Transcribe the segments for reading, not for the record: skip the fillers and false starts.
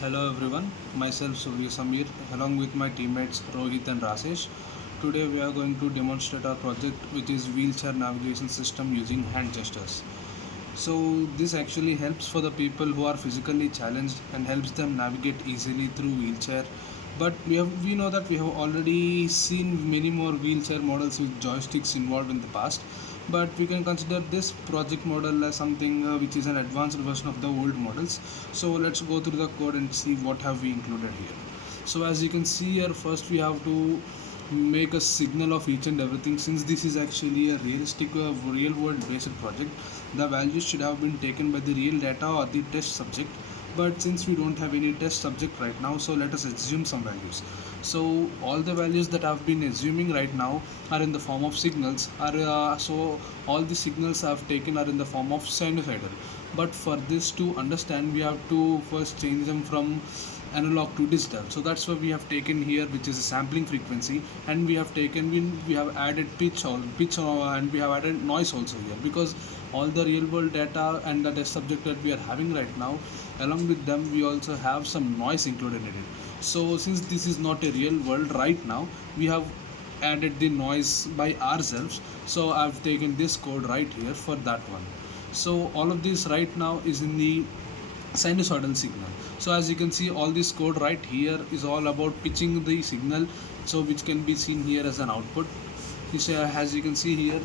Hello everyone, myself Surya Samir along with my teammates Rohit and Rasesh. Today we are going to demonstrate our project which is wheelchair navigation system using hand gestures. So this actually helps for the people who are physically challenged and helps them navigate easily through wheelchair. But we know that we have already seen many more wheelchair models with joysticks involved in the past. But we can consider this project model as something which is an advanced version of the old models. So let's go through the code and see what have we included here. So as you can see here, first we have to make a signal of each and everything. Since this is actually a realistic real world based project, the values should have been taken by the real data or the test subject. But since we don't have any test subject right now, so let us assume some values. So all the values that I've been assuming right now are in the form of signals, so all the signals I've taken are in the form of sinusoidal. But for this to understand, we have to first change them from analog to digital. So that's why we have taken here, which is a sampling frequency, and we have added and we have added noise also here, because all the real world data and the test subject that we are having right now, along with them we also have some noise included in it. So since this is not a real world right now, we have added the noise by ourselves. So I've taken this code right here for that one. So all of this right now is in the sinusoidal signal. So as you can see, all this code right here is all about pitching the signal, so which can be seen here as an output. As you can see here,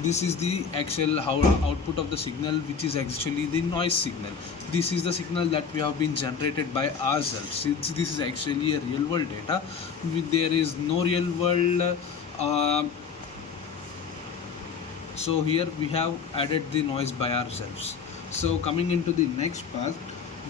this is the actual output of the signal, which is actually the noise signal. This is the signal that we have been generated by ourselves. Since this is actually a real world data, there is no real world so here we have added the noise by ourselves. So coming into the next part,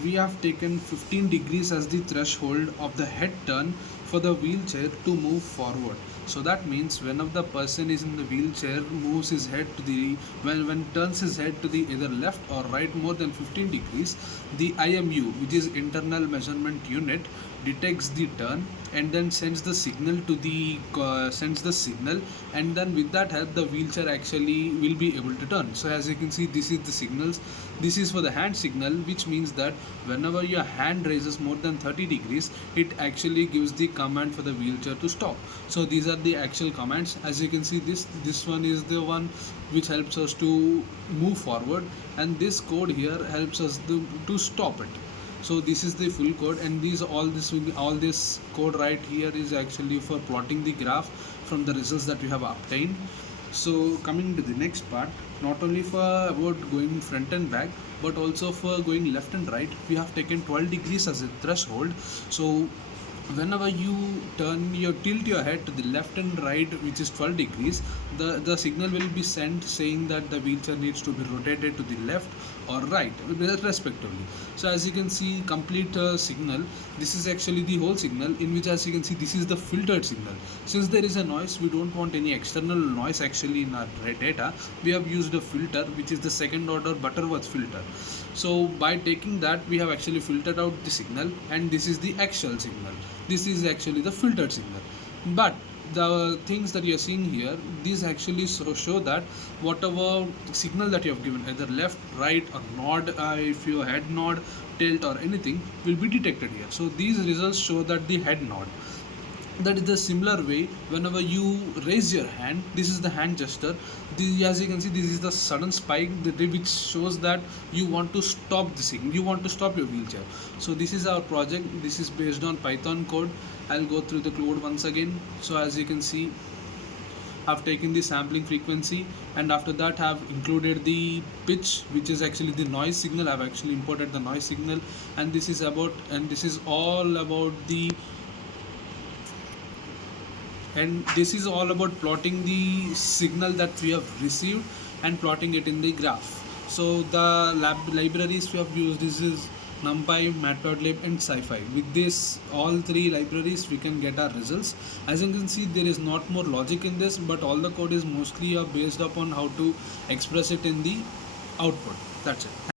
we have taken 15 degrees as the threshold of the head turn for the wheelchair to move forward. So that means whenever the person is in the wheelchair, moves his head to the when turns his head to the either left or right more than 15 degrees, the IMU, which is internal measurement unit, detects the turn and then sends the signal to the and then with that help the wheelchair actually will be able to turn. So as you can see, this is the signals. This is for the hand signal, which means that whenever your hand raises more than 30 degrees, it actually gives the command for the wheelchair to stop. So these are the actual commands. As you can see, this one is the one which helps us to move forward, and this code here helps us to stop it. So this is the full code, and all this code right here is actually for plotting the graph from the results that we have obtained. So coming to the next part, not only for about going front and back, but also for going left and right, we have taken 12 degrees as a threshold. So whenever you tilt your head to the left and right, which is 12 degrees, the signal will be sent saying that the wheelchair needs to be rotated to the left or right respectively. So as you can see, complete signal, this is actually the whole signal, in which as you can see, this is the filtered signal. Since there is a noise, we don't want any external noise actually in our data, we have used a filter, which is the second order Butterworth filter. So by taking that, we have actually filtered out the signal, and this is the actual signal. This is actually the filtered signal. But the things that you are seeing here, these actually show that whatever signal that you have given, either left, right, or nod, if your head nod, tilt, or anything, will be detected here. So these results show that the head nod. That is the similar way, whenever you raise your hand, this is the hand gesture. As you can see, this is the sudden spike, which shows that you want to stop the signal, you want to stop your wheelchair. So this is our project. This is based on Python code. I'll go through the code once again. So as you can see, I've taken the sampling frequency, and after that I've included the pitch, which is actually the noise signal. I've actually imported the noise signal, and this is all about this is all about plotting the signal that we have received and plotting it in the graph. So the libraries we have used, this is NumPy, Matplotlib, and SciPy. With this all three libraries, we can get our results. As you can see, there is not more logic in this, but all the code is mostly based upon how to express it in the output. That's it.